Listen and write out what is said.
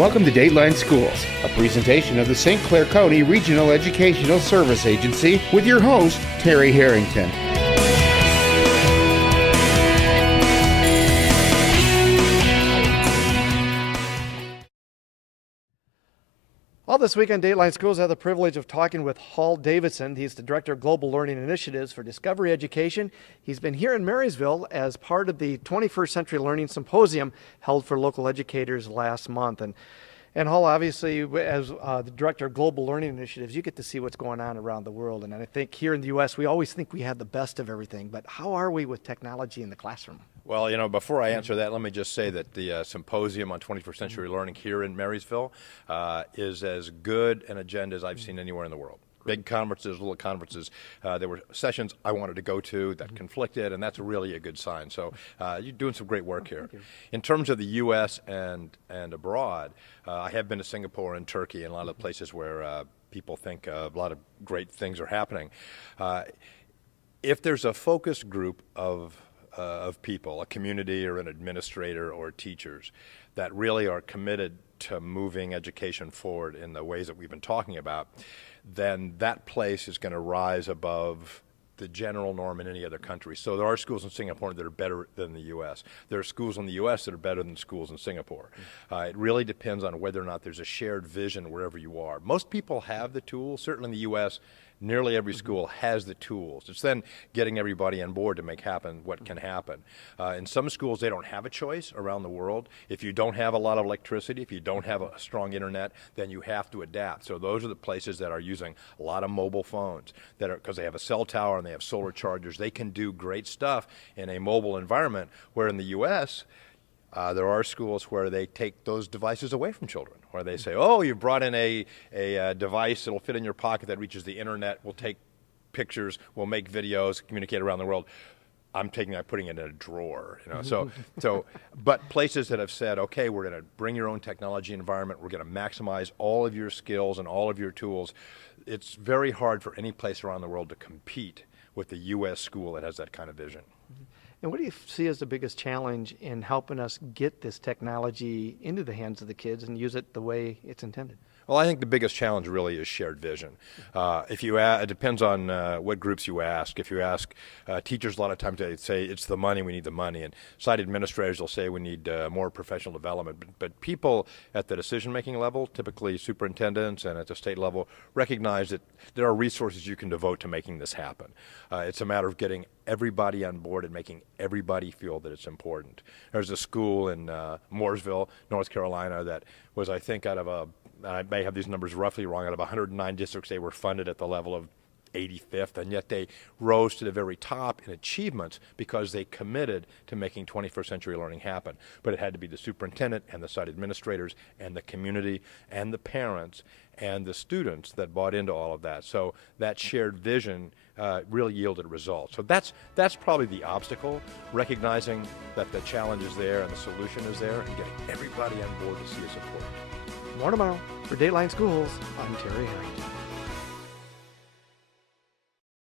Welcome to Dateline Schools, a presentation of the St. Clair County Regional Educational Service Agency with your host, Terry Harrington. Well, this week on Dateline Schools, I have the privilege of talking with Hall Davidson. He's the Director of Global Learning Initiatives for Discovery Education. He's been here in Marysville as part of the 21st Century Learning Symposium held for local educators last month. And Hall, obviously, as the Director of Global Learning Initiatives, you get to see what's going on around the world. And I think here in the U.S., we always think we have the best of everything. But how are we with technology in the classroom? Well, you know, before I answer that, let me just say that the symposium on 21st century learning here in Marysville is as good an agenda as I've seen anywhere in the world. Big conferences, little conferences. There were sessions I wanted to go to that conflicted, and that's really a good sign. So you're doing some great work here. In terms of the U.S. and abroad, I have been to Singapore and Turkey and a lot of places where people think a lot of great things are happening. If there's a focus group of people, a community or an administrator or teachers that really are committed to moving education forward in the ways that we've been talking about, then that place is going to rise above the general norm in any other country. So there are schools in Singapore that are better than the U.S. There are schools in the U.S. that are better than schools in Singapore. It really depends on whether or not there's a shared vision wherever you are. Most people have the tools. Certainly in the U.S., nearly every school has the tools. It's then getting everybody on board to make happen what can happen. In some schools, they don't have a choice around the world. If you don't have a lot of electricity, if you don't have a strong internet, then you have to adapt. So those are the places that are using a lot of mobile phones, that are, because they have a cell tower and they have solar chargers. They can do great stuff in a mobile environment, where in the U.S., there are schools where they take those devices away from children, where they say, oh, you brought in a device that'll fit in your pocket that reaches the internet, we'll take pictures, we'll make videos, communicate around the world. I'm taking that, putting it in a drawer, you know. But places that have said, okay, we're going to bring your own technology environment, we're going to maximize all of your skills and all of your tools. It's very hard for any place around the world to compete with the U.S. school that has that kind of vision. And what do you see as the biggest challenge in helping us get this technology into the hands of the kids and use it the way it's intended? Well, I think the biggest challenge really is shared vision. It depends on what groups you ask. If you ask teachers, a lot of times they say it's the money, we need the money. And site administrators will say we need more professional development. But people at the decision-making level, typically superintendents and at the state level, recognize that there are resources you can devote to making this happen. It's a matter of getting everybody on board and making everybody feel that it's important. There's a school in Mooresville, North Carolina, that was, I think, I may have these numbers roughly wrong, out of 109 districts, they were funded at the level of 85th, and yet they rose to the very top in achievements because they committed to making 21st century learning happen. But it had to be the superintendent and the site administrators and the community and the parents and the students that bought into all of that. So that shared vision really yielded results. So that's probably the obstacle, recognizing that the challenge is there and the solution is there, and getting everybody on board to see it's important. More tomorrow. For Dateline Schools, I'm Terry Harrington.